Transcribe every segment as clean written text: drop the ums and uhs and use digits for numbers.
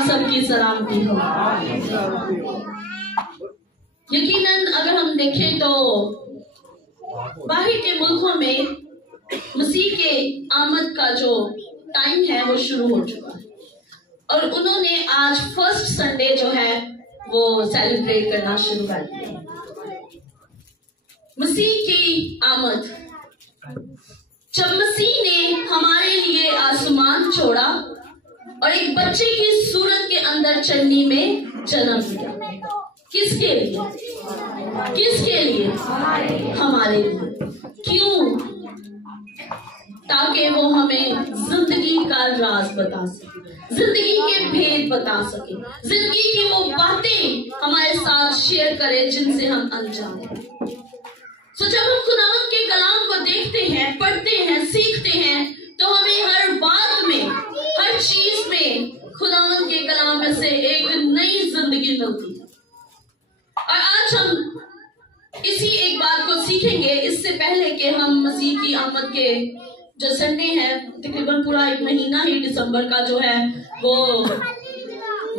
آپ سب کی سلامتی ہو۔ یقیناً اگر ہم دیکھیں تو باہر کے ملکوں میں مسیح کے آمد کا جو ٹائم ہے وہ شروع ہو چکا ہے، اور انہوں نے آج فرسٹ سنڈے جو ہے وہ سیلیبریٹ کرنا شروع کر دیا۔ مسیح کی آمد، جب مسیح نے ہمارے لیے آسمان چھوڑا اور ایک بچے کی صورت کے اندر چنی میں جنم لیا، کس کے لیے؟ کس کے لیے؟ ہمارے لیے۔ کیوں؟ تاکہ وہ ہمیں زندگی کا راز بتا سکے، زندگی کے بھید بتا سکے، زندگی کی وہ باتیں ہمارے ساتھ شیئر کرے جن سے ہم انجان ہیں۔ جب ہم خداوند کے کلام کو دیکھتے ہیں، پڑھتے ہیں، سیکھتے ہیں، تو ہمیں ہر بات میں، ہر چیز میں خداوند کے کلام میں سے ایک نئی زندگی ملتی ہے۔ اور آج ہم اسی ایک بات کو سیکھیں گے، اس سے پہلے کہ ہم مسیح کی آمد کے جو سنڈے ہے، تقریباً پورا ایک مہینہ ہی دسمبر کا جو ہے وہ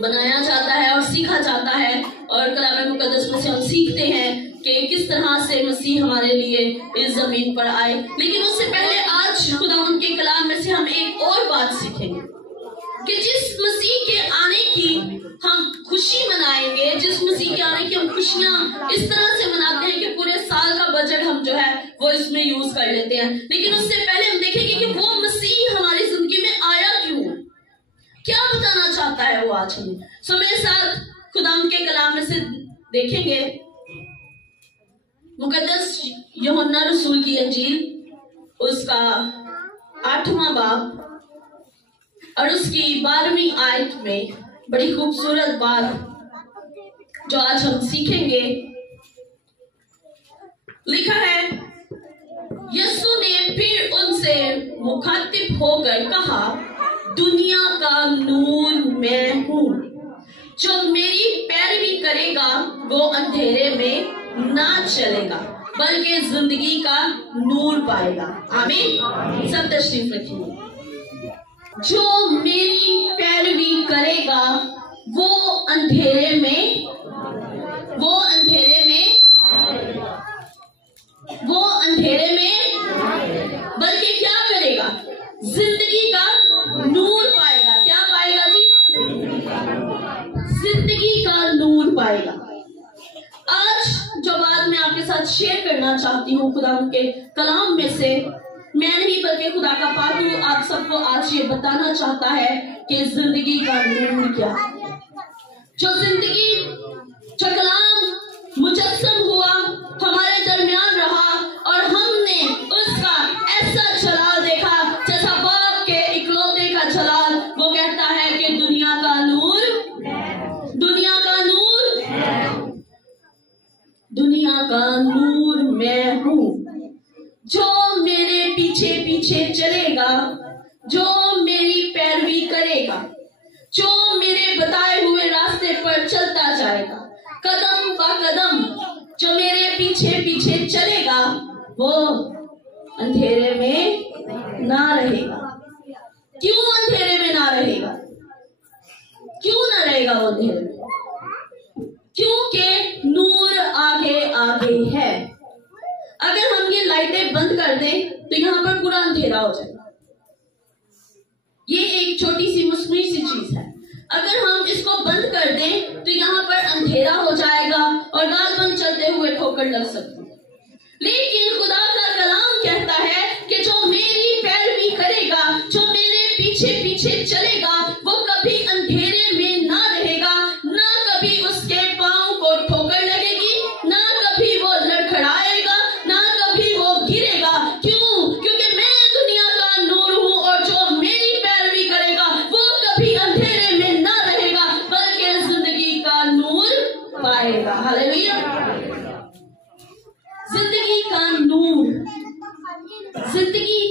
بنایا جاتا ہے اور سیکھا جاتا ہے، اور کلام مقدس میں سے ہم سیکھتے ہیں کہ کس طرح سے مسیح ہمارے لیے اس زمین پر آئے۔ لیکن اس سے پہلے آج خداوند کے کلام میں سے ہم ایک اور بات سیکھیں گے کہ جس مسیح کے آنے کی ہم خوشی منائیں گے، جس مسیح کے آنے کی ہم خوشیاں اس طرح سے مناتے ہیں کہ پورے سال کا بجٹ ہم جو ہے وہ اس میں یوز کر لیتے ہیں، لیکن اس سے پہلے ہم دیکھیں گے کہ وہ مسیح ہماری زندگی میں آیا کیوں، کیا بتانا چاہتا ہے وہ آج ہمیں۔ سو میرے ساتھ خداوند کے کلام میں سے دیکھیں گے مقدس یوحنا رسول کی انجیل، اس کا 8واں باب اور اس کی 12ویں آیت میں بڑی خوبصورت بات جو آج ہم سیکھیں گے، لکھا ہے، یسوع نے پھر ان سے مخاطب ہو کر کہا، دنیا کا نور میں ہوں، جو میری پیروی کرے گا وہ اندھیرے میں نہ چلے گا بلکہ زندگی کا نور پائے گا۔ آمین۔ سب تشریف رکھیے۔ جو میری پیروی کرے گا وہ اندھیرے میں بلکہ کیا کرے گا؟ زندگی کا نور پائے گا۔ کیا پائے گا جی؟ زندگی کا نور پائے گا۔ آج جو بات میں آپ کے ساتھ شیئر کرنا چاہتی ہوں خدا کے کلام میں سے، میں نہیں بلکہ خدا کا پاک آپ سب کو آج یہ بتانا چاہتا ہے کہ زندگی کا نور کیا ہے۔ جو زندگی، جو کلام مجسم ہوا، ہمارے درمیان رہا، اور ہم نے اس کا ایسا جلال دیکھا جیسا باپ کے اکلوتے کا جلال۔ وہ کہتا ہے کہ دنیا کا نور میں ہوں، جو میرے پیچھے پیچھے چلے گا، جو میری پیروی کرے گا، جو میرے بتائے ہوئے راستے پر چلتا جائے گا، قدم با قدم جو میرے پیچھے پیچھے چلے گا وہ اندھیرے میں نہ رہے گا۔ کیوں اندھیرے میں نہ رہے گا؟ کیوں نہ رہے گا وہ اندھیرے میں؟ کیونکہ نور آگے آگے ہے۔ اگر ہم یہ لائٹیں بند کر دیں تو یہاں پر پورا اندھیرا ہو جائے گا۔ یہ ایک چھوٹی سی مصنوعی سی چیز ہے، اگر ہم اس کو بند کر دیں تو یہاں پر اندھیرا ہو جائے گا اور غالباً چلتے ہوئے ٹھوکر لگ سکتی ہے۔ لیکن خدا کا کلام کہتا ہے کہ جو میری پیروی کرے گا، جو میرے پیچھے پیچھے چلے گا، وہ کبھی اندھیرے میں نہ رہے گا، نہ کبھی اس کے پاؤں کو ٹھوکر لگے گی، نہ کبھی وہ لڑکھڑائے گا، نہ کبھی وہ گرے گا۔ کیوں؟ کیونکہ میں دنیا کا نور ہوں، اور جو میری پیروی کرے گا وہ کبھی اندھیرے میں نہ رہے گا بلکہ زندگی کا نور پائے گا۔ ہاللیلویا۔ زندگی کا نور، زندگی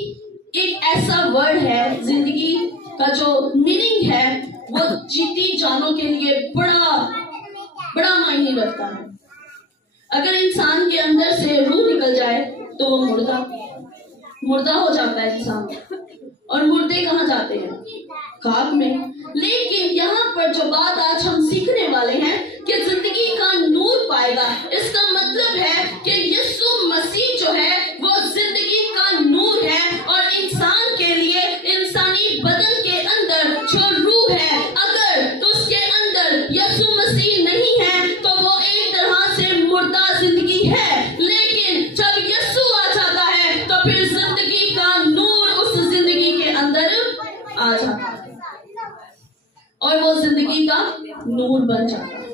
ایک ایسا ورڈ ہے، زندگی کا جو میننگ ہے وہ جیتی جانوں کے لیے بڑا معنی رکھتا ہے۔ اگر انسان کے اندر سے روح نکل جائے تو وہ مردہ ہو جاتا ہے انسان، اور مردے کہاں جاتے ہیں؟ खाक में। लेकिन यहाँ पर जो बात आज हम सीखने वाले हैं कि जिंदगी का नूर पाएगा, इसका मतलब है कि यीशु मसीह जो है वो जिंदगी का नूर है। और इंसान के लिए, इंसानी बदन के अंदर जो रूह है, अगर उसके अंदर यीशु मसीह नहीं है तो वो एक तरह से मुर्दा जिंदगी है। लेकिन जब यीशु आ जाता है तो फिर जिंदगी का नूर उस जिंदगी के अंदर आ जाता है और वो जिंदगी का नूर बन जाता है।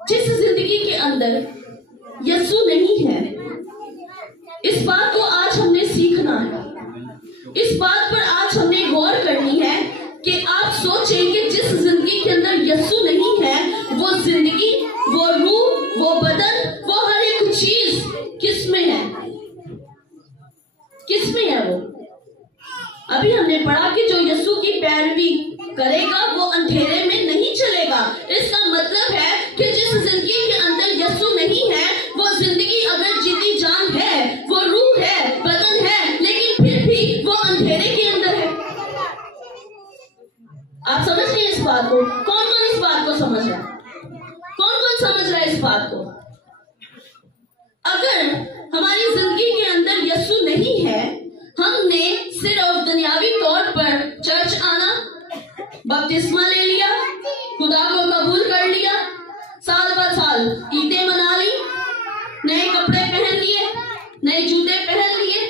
जिस जिंदगी के अंदर यीशु नहीं है, इस बात को आज हमने सीखना है। इस बात पर आज हमने गौर करनी है कि आप सोचें कि जिस जिंदगी के अंदर यीशु नहीं है, वो जिंदगी, वो रूह, वो बदन, वो हर एक चीज किस में है? किस में है वो? अभी हमने पढ़ा कि जो यीशु की पैरवी करेगा वो अंधेरे में नहीं चलेगा। इसका मतलब है कि जिस जिंदगी के अंदर यीशु नहीं है, वो जिंदगी अगर जीती जान है, वो रूह है, बदन है, लेकिन फिर भी वो अंधेरे के अंदर है। आप समझ रहे हैं इस बात को? कौन कौन इस बात को समझ रहा है? कौन कौन समझ रहा है इस बात को? अगर हमारी जिंदगी के अंदर यीशु नहीं है, हमने सिर्फ दुनियावी तौर पर चर्च आना, बपतिस्मा ले लिया, खुदा को कबूल कर लिया, साल पर साल ईदें मना ली, नए कपड़े पहन लिए, नए जूते पहन लिए,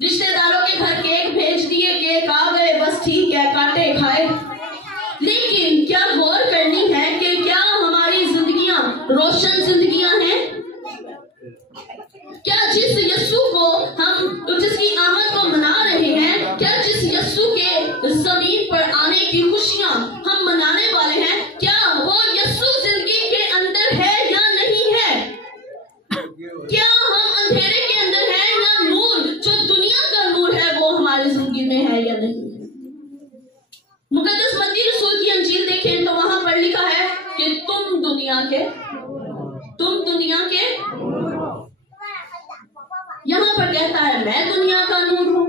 रिश्तेदारों के घर केक भेज दिए, केक आ गए, बस ठीक है, काटे खाए। लेकिन क्या गौर करनी है कि क्या हमारी जिंदगियां रोशन जिंदगियां हैं? क्या जिस यीशु को हम, जिसकी आमद को मना रहे हैं, क्या जिस यीशु के जमीन पर आने की खुशियां हम मनाने वाले हैं, क्या वो यीशु जिंदगी के अंदर है या नहीं है? क्या हम अंधेरे के अंदर हैं या नूर, जो दुनिया का नूर है, वो हमारी जिंदगी में है या नहीं? मुकद्दस मत्ती रसूल की अंजील देखें तो वहां पर लिखा है कि तुम दुनिया के, यहाँ पर कहता है मैं दुनिया का नूर हूं,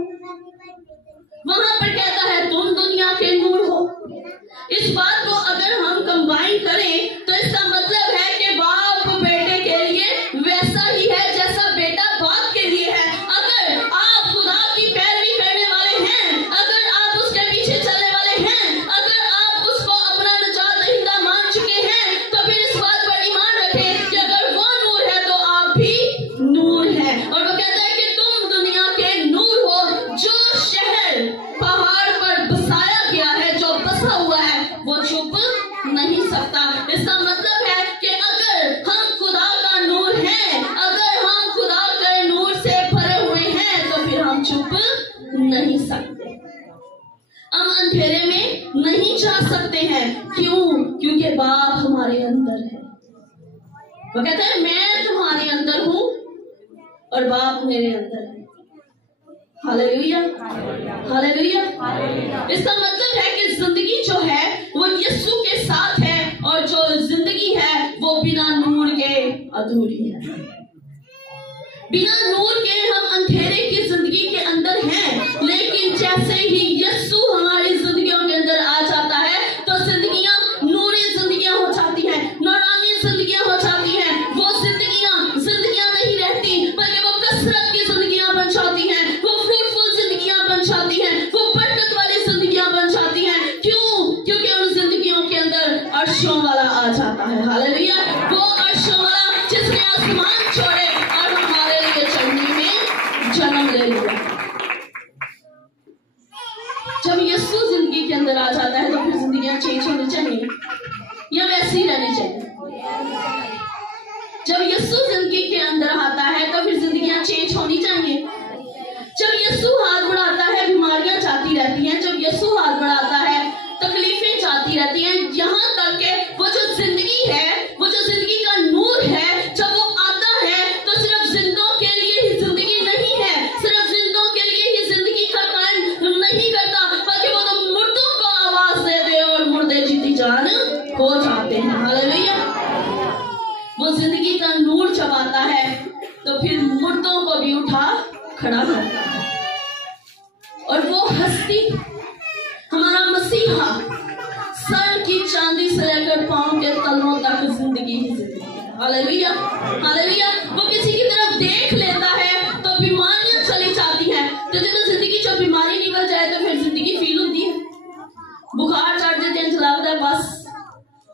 वहां पर कहता है तुम दुनिया के नूर हो। इस बात को अगर हम कंबाइन करें तो इसका मतलब है कि बाप बेटे के लिए वैसा ही है जैसा बेटा बाप के लिए है। अगर आप खुदा की पैरवी करने वाले हैं, अगर आप उसके पीछे चलने वाले हैं, अगर आप उसको अपना निजात दहिंदा मान चुके हैं, तो फिर इस बात पर ईमान रखें कि अगर वो नूर है तो आप भी नूर है। और वो कहता है कि तुम दुनिया के नूर हो। जो शहर पहाड़ पर बसाया गया है, जो बसा हुआ है, वो छुप नहीं सकता। इसका मतलब है कि अगर हम खुदा का नूर हैं, अगर हम खुदा के नूर से भरे हुए हैं, तो फिर हम छुप नहीं सकते, हम अंधेरे में नहीं जा सकते हैं। क्यों? क्योंकि बाप हमारे अंदर है। वो कहता है मैं तुम्हारे अंदर हूं और बाप मेरे अंदर है। Hallelujah, hallelujah. इसका मतलब है कि जिंदगी जो है वो यीशु के साथ है और जो जिंदगी है वो बिना नूर के अधूरी है। बिना नूर के हम अंधेरे की जिंदगी के अंदर हैं। लेकिन जैसे ही यीशु हमारी जिंदगियों के अंदर आ जाता है तो जिंदगियां नूरी जिंदगियां हो जाती हैं, नूरानी जिंदगियां हो जाती हैं। वो जिंदगियां नहीं रहती, बल्कि वो कसरत की जिंदगियां बन जाती हैं, वो फ्रूटफुल जिंदगियां बन जाती हैं, वो बरकत वाली जिंदगियां बन जाती हैं। क्यों? क्योंकि उन जिंदगियों के अंदर अर्शों वाला आ जाता है। हालेलुया। वो अर्शों वाला जिसने आसमान छोड़े और हमारे लिए चढ़ने में जन्म ले लिया। जब यीशु जिंदगी के अंदर आ जाता है तो फिर जिंदगियां चेंज होनी चाहिए या वैसी ही रहनी चाहिए? जब यीशु जिंदगी के अंदर आता है तो फिर जिंदगियां चेंज होनी चाहिए। जब यीशु हाथ बढ़ाता है बीमारियां जाती रहती हैं, जब यीशु हाथ बढ़ाता है तकलीफें जाती रहती हैं, यहाँ तक के वो जो जिंदगी है, वो जो जिंदगी का नूर है, जब वो आता है तो सिर्फ जिंदों के लिए ही जिंदगी नहीं है, सिर्फ जिंदों के लिए ही जिंदगी का कायम नहीं करता, बल्कि वो तो मुर्दों को आवाज देते और मुर्दे जीती जान हो जाते हैं। हालेलुया। वो जिंदगी का नूर जब आता है तो फिर मुर्दों को भी उठा खड़ा करता है। और वो हस्ती हमारा मसीहा सर की चांदी से लेकर पांव के तलवों तक जिंदगी ही जिंदगी है। Hallelujah, hallelujah. वो किसी की तरफ देख लेता है तो बीमारियां चली जाती हैं। तो जब जिंदगी जब बीमारी निकल जाए तो फिर जिंदगी फील होती है। बुखार चढ़ जाते हैं, चलाता है, बस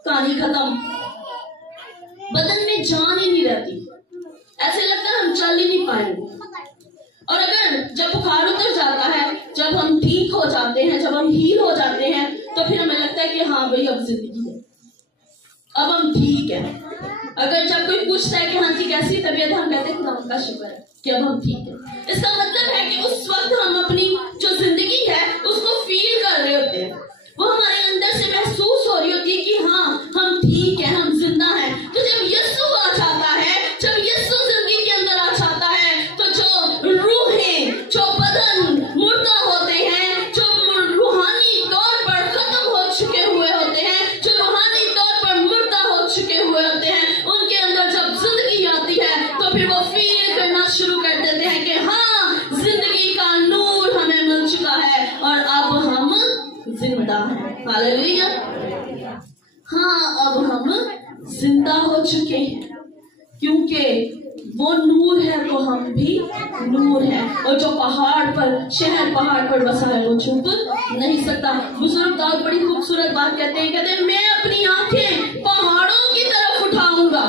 कहानी खत्म। बदन में जान ही नहीं रहती, ऐसे लगता है हम चल ही नहीं पाएंगे। और अगर जब बुखार उतर जाता है, जब हम ठीक हो जाते हैं, जब हम हील हो जाते हैं, तो फिर हमें लगता है कि हाँ भाई अब जिंदगी है, अब हम ठीक है। अगर जब कोई पूछता है कि हाँ जी कैसी तबीयत, हम कहते हैं खुदा का शुक्र है कि अब हम ठीक है। इसका मतलब है कि उस वक्त हम अपनी जो जिंदगी है उसको फील कर रहे होते हैं, वो हमारे अंदर से महसूस हो रही होती है कि हाँ हम ठीक है, हम जिंदा हैं। तो जब यीशु आ जाता है, जब यीशु जिंदगी के अंदर आ जाता है, तो जो रूहें, जो बदन मुर्दा होते हैं, जो रूहानी तौर पर खत्म हो चुके हुए होते हैं, जो रूहानी तौर पर मुर्दा हो चुके हुए होते हैं, उनके अंदर जब जिंदगी आती है तो फिर वो फील करना शुरू कर देते हैं कि हाँ जिंदगी का नूर हमें मिल चुका है और अब हम जिंदा है। हालेलुया, हाँ अब हम जिंदा हो चुके हैं, क्योंकि वो नूर है तो हम भी नूर है। और जो पहाड़ पर, शहर पहाड़ पर बसा है, वो छुप नहीं सकता। बुजुर्ग दाऊद बड़ी खूबसूरत बात कहते हैं मैं अपनी आंखें पहाड़ों की तरफ उठाऊंगा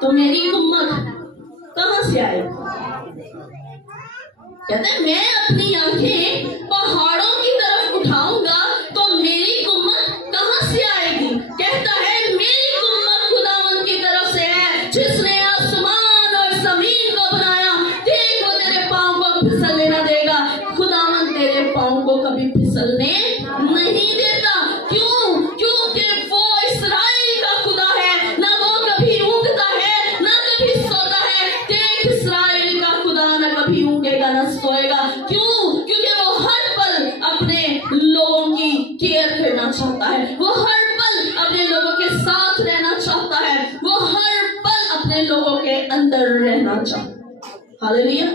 तो मेरी कुम्मत कहां से आएगी। कहते हैं मैं अपनी आंखें पहाड़ों की तरफ उठाऊंगा तो मेरी कुम्मत कहां से आएगी। कहता है मेरी कुम्मत खुदावंद की तरफ से है, जिसने आसमान और जमीन को बनाया। देख वो तेरे पांव को फिसलने न देगा। खुदावंद तेरे पांव को कभी फिसलने नहीं देता। क्यों? क्योंकि वो इस्राएल का खुदा है, ना वो कभी ऊँघता है ना कभी सोता है। देख इस्राएल का खुदा ना कभी ऊँघेगा ना सोएगा। क्यों? क्योंकि वो हर पल अपने लोगों की केयर करना चाहता है, वो हर पल अपने लोगों के साथ रहना चाहता है, वो हर पल अपने लोगों के अंदर रहना चाहता है। हालेलुया।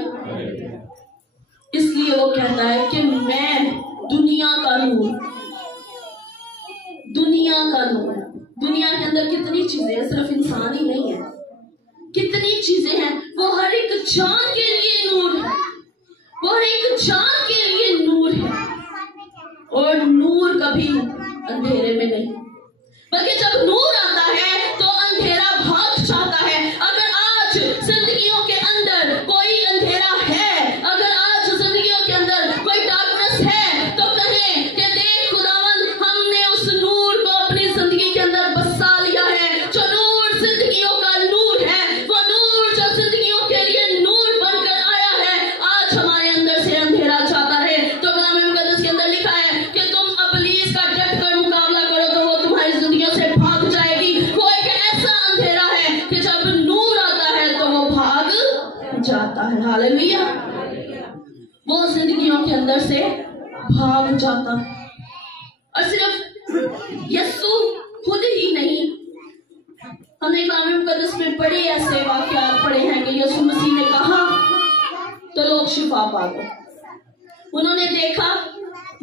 इसलिए वो कहता है कि मैं दुनिया का नूर, दुनिया का नूर। दुनिया के अंदर कितनी चीजें हैं, सिर्फ इंसान ही नहीं है, कितनी चीजें हैं। वो हर एक जान के लिए नूर है, वो हर एक जान के लिए नूर है। और नूर कभी अंधेरे में नहीं, बल्कि जब नूर आता है तो अंधेरा भाग जाता है। अगर आज जिंदगियों के अंदर कोई अंधेरा है, अगर आज जिंदगियों के अंदर कोई डार्कनेस है, तो कहें कि देख खुदावंद हमने उस नूर को अपनी जिंदगी के अंदर बसा लिया है। जो नूर जिंदगियों का नूर है, वो नूर जो जिंदगियों के लिए नूर बनकर आया है, आज हमारे अंदर से अंधेरा जाता है। तो कलाम मुकद्दस के अंदर लिखा है कि तुम इब्लीस का डट कर मुकाबला करो तो वो तुम्हारी जिंदगियों से भाग जाएगी। वो एक ऐसा अंधेरा है कि जब नूर आता है तो वो भाग जाता है। हालेलुया। वो जिंदगियों के अंदर से भाग जाता है। और सिर्फ यीशु खुद ही नहीं, हमने कलाम मुकद्दस में बड़े ऐसे वाकयात पढ़े हैं कि यीशु मसीह ने कहा तो लोग शिफा पा गए, उन्होंने देखा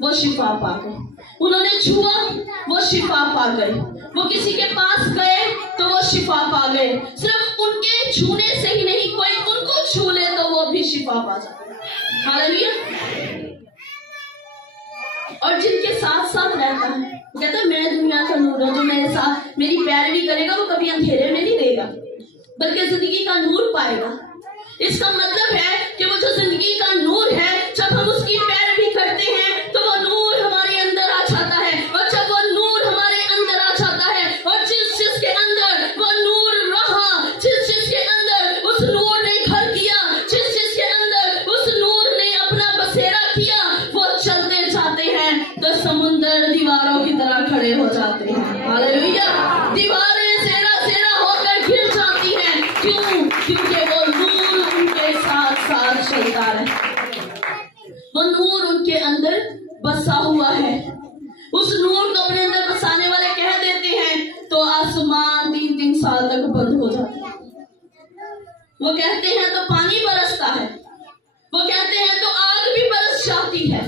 वो शिफा पा गए, उन्होंने छुआ वो शिफा पा गए, वो किसी के पास गए तो वो शिफा पा गए। सिर्फ उनके छूने से ही नहीं, कोई उनको छू ले तो वो भी शिफा पा जाता है। हालेलुया। और जिनके साथ साथ रहता है, कहता है मैं दुनिया का नूर हूं, जो मेरे साथ मेरी पैरवी करेगा वो कभी अंधेरे में नहीं देगा बल्कि जिंदगी का नूर पाएगा। इसका मतलब है कि वो जो जिंदगी का नूर है, जब हम उसकी पैरवी करते हैं तो वो नूर हमारे अंदर आ जाता है। और जब वो नूर हमारे अंदर आ जाता है और जिस चीज के अंदर वो नूर रहा, जिस चीज के अंदर उस नूर ने घर किया, जिस चीज के अंदर उस नूर ने अपना बसेरा किया, वो चलते जाते हैं तो समुंदर दीवारों की तरह खड़े हो जाते हैं। हालेलुया। दीवारें सेरा सेरा होकर गिर जाती हैं। क्यों? क्योंकि वो नूर उनके साथ साथ चलता है, वो नूर उनके अंदर बसा हुआ है। उस नूर को अपने अंदर बसाने वाले कह देते हैं तो आसमान 3-3 साल तक बंद हो जाता है। वो कहते हैं तो पानी बरसता है, वो कहते हैं तो आग भी बरस जाती है।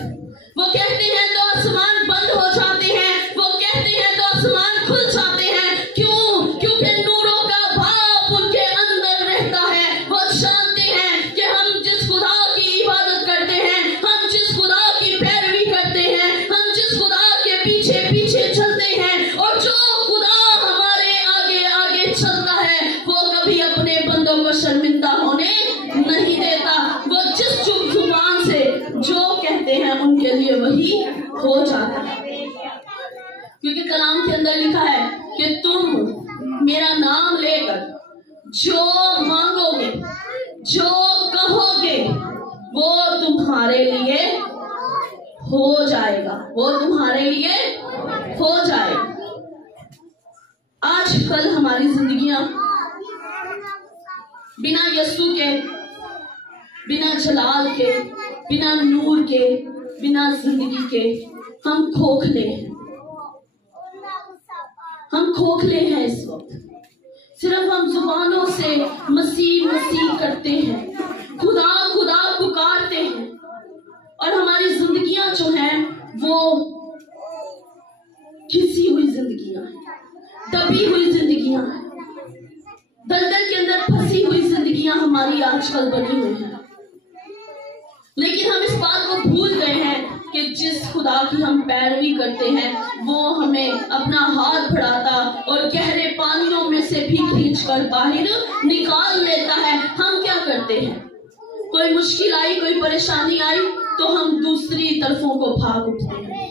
लेते हैं उनके लिए वही हो जाता है। क्योंकि कलाम के अंदर लिखा है कि तुम मेरा नाम लेकर जो मांगोगे, जो कहोगे, वो तुम्हारे लिए हो जाएगा, वो तुम्हारे लिए हो जाएगा। आजकल हमारी जिंदगियां बिना यीशु के, बिना जलाल के, बिना नूर के, बिना जिंदगी के हम खोखले हैं। हम खोखले हैं इस वक्त। सिर्फ हम जुबानों से मसीह मसीह करते हैं, खुदा खुदा पुकारते हैं, और हमारी जिंदगियां जो हैं वो घिसी हुई जिंदगियां हैं, दबी हुई जिंदगियां हैं, दलदल के अंदर फंसी हुई जिंदगियां हमारी आजकल बनी हुई हैं। लेकिन हम इस बात को भूल गए हैं कि जिस खुदा की हम पैरवी करते हैं वो हमें अपना हाथ बढ़ाता और गहरे पानियों में से भी खींचकर बाहर निकाल लेता है। हम क्या करते हैं, कोई मुश्किल आई, कोई परेशानी आई तो हम दूसरी तरफों को भाग उठते हैं।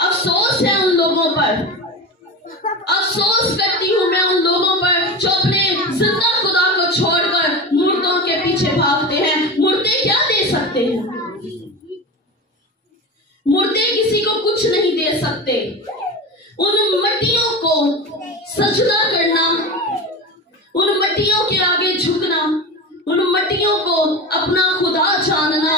अफसोस है उन लोगों पर, अफसोस करती हूं मैं उन लोगों पर जो अपने जिंदा खुदा को छोड़कर मुर्दों के पीछे भागते हैं। मुर्दे क्या दे सकते हैं? मुर्दे किसी को कुछ नहीं दे सकते। उन मट्टियों को सजदा करना, उन मट्टियों के आगे झुकना, उन मट्टियों को अपना खुदा जानना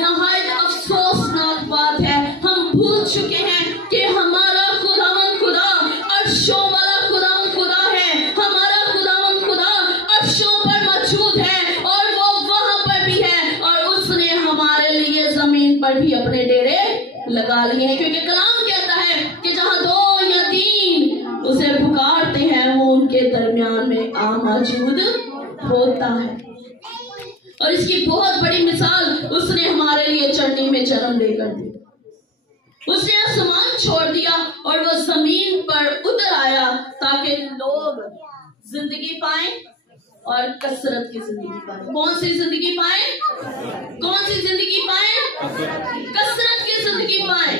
यहाँ एक अफसोसनाक बात है। हम भूल चुके हैं कि हमारा खुदावन खुदा अर्शों वाला खुदावन खुदा है। हमारा खुदावन खुदा अर्शों पर मौजूद है और वो वहां पर भी है, और उसने हमारे लिए जमीन पर भी अपने डेरे लगा लिए हैं। क्योंकि कलाम कहता है कि जहां 2 या 3 उसे पुकारते हैं वो उनके दरमियान में आ मौजूद होता है। और इसकी बहुत बड़ी मिसाल उसने हमारे लिए चढ़नी में जन्म लेकर दी। उसने आसमान छोड़ दिया और वो जमीन पर उतर आया ताकि लोग जिंदगी पाए और कसरत की जिंदगी पाए। कौन सी जिंदगी पाए? कौन सी जिंदगी पाए? कसरत की जिंदगी पाए।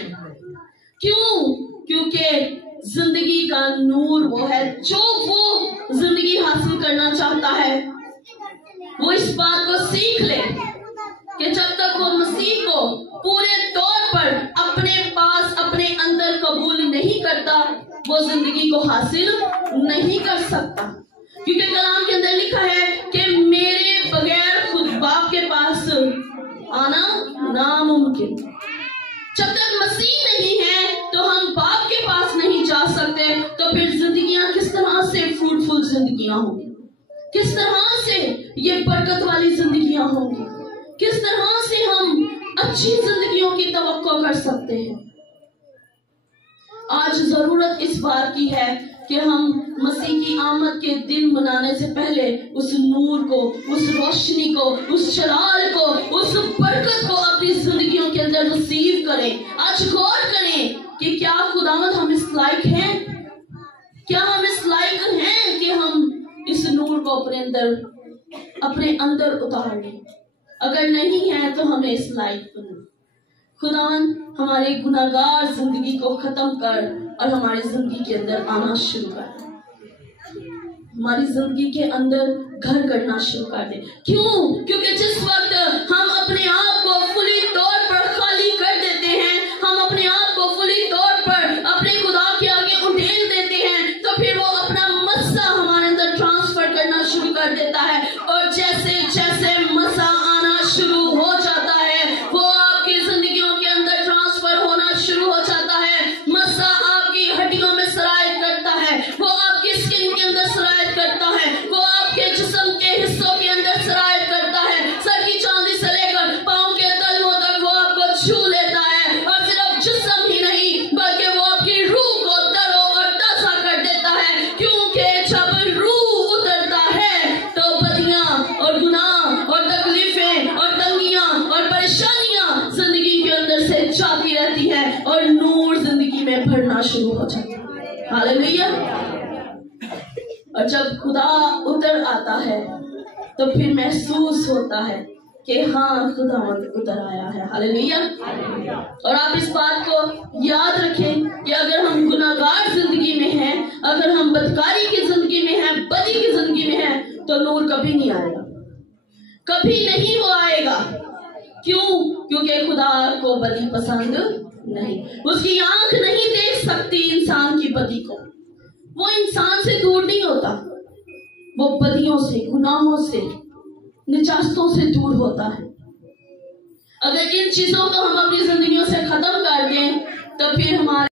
क्यों? क्योंकि जिंदगी का नूर वो है। जो वो जिंदगी हासिल करना चाहता है वो इस बात को सीख ले कि जब तक वो मसीह को पूरे तौर पर अपने पास, अपने अंदर कबूल नहीं करता, वो जिंदगी को हासिल नहीं कर सकता। क्योंकि कलाम के अंदर लिखा है कि मेरे बगैर खुद बाप के पास आना नामुमकिन। जब तक मसीह नहीं है तो हम बाप के पास नहीं जा सकते। तो फिर जिंदगियां किस तरह से फ्रूटफुल जिंदगियां होंगी? किस तरह से ये बरकत वाली जिंदगियां होंगी? किस तरह से हम अच्छी जिंदगियों की तवक्को कर सकते हैं? आज जरूरत इस बात की है कि हम मसीह की आमद के दिन मनाने से पहले उस नूर को, उस रोशनी को, उस जलाल को, उस बरकत को अपनी जिंदगियों के अंदर रिसीव करें। आज गौर करें कि क्या खुदावंद हम इस लायक हैं? क्या हम इस लायक हैं कि हम इस नूर को अपने अंदर उतार लें? अगर नहीं है तो हमें इस लायक बना। खुदावंद हमारे गुनाहगार जिंदगी को खत्म कर और हमारी जिंदगी के अंदर आना शुरू कर, हमारी जिंदगी के अंदर घर करना शुरू कर दे। क्यों? क्योंकि जिस वक्त हम अपने आप को फुली तौर पर खाली कर देते हैं, हम अपने आप को फुली तौर पर अपने खुदा के आगे उंडेल देते हैं, तो फिर वो अपना मस्सा हमारे अंदर ट्रांसफर करना शुरू कर देता है। और जैसे जैसे मस्सा आना शुरू हो जाता है वो आपकी जिंदगियों के अंदर ट्रांसफर होना शुरू हो जाता है। मस्सा आपकी हड्डियों में सरायत करता है, वो आपकी स्किन के अंदर सरायत करता है, वो आपके जिस्म के हिस्सों के अंदर सरायत करता है। सर की चांदी से लेकर पांव के तलवों तक वो आपको छू लेता है। और सिर्फ जिस्म ही नहीं बल्कि वो आपकी रूह को तरो और ताजा कर देता है। क्योंकि जब रूह उतरता है तो बदियां और गुनाह और तकलीफें और तंगियां और परेशानियां जिंदगी के अंदर से जाती रहती है और नूर जिंदगी में भरना शुरू हो जाता है। हालेलुया। और जब खुदा उतर आता है तो फिर महसूस होता है کہ ہاں خداوند اتر آیا ہے. ہاللیلویا. اور آپ اس بات کو یاد رکھیں کہ اگر ہم گناہگار زندگی میں ہیں، اگر ہم بدکاری کی زندگی میں ہیں، بدی کی زندگی میں ہیں، تو نور کبھی نہیں آئے گا، کبھی نہیں وہ آئے گا. کیوں؟ کیونکہ خدا کو بدی پسند نہیں. اس کی آنکھ نہیں دیکھ سکتی انسان کی بدی کو. وہ انسان سے دور نہیں ہوتا، وہ بدیوں سے، گناہوں سے، نجاستوں سے دور ہوتا ہے. اگر ان چیزوں کو ہم اپنی زندگیوں سے ختم کر دیں تو پھر ہمارے